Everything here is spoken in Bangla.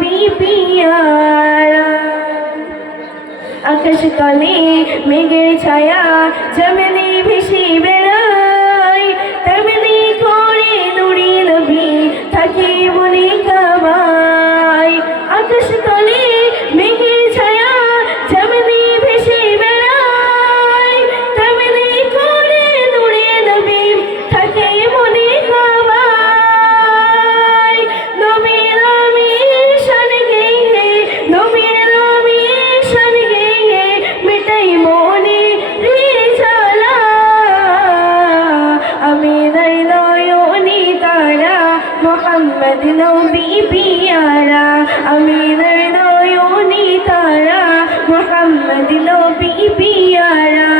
নবী পিয়ারা। আকাশ তলে মেঘের ছায়া যেমনি ভেসে বেড়ায়, তেমনি করে নূরে নবী থাকে মনে কাবায়। আকাশ তলে মেঘের ছায়া যেমনি ভেসে বেড়ায়, তেমনি করে নূরে নবী থাকে মনে কাবায়। নবীর আমির শান গেয়ে, নবীর আমির শান গেয়ে মিটাই মনে রিঝালা। আমিনার নয়নে তারা মোহাম্মদ নবী পিয়ারা। আমিনার নয়নে তারা মোহাম্মদ নবী পিয়ারা।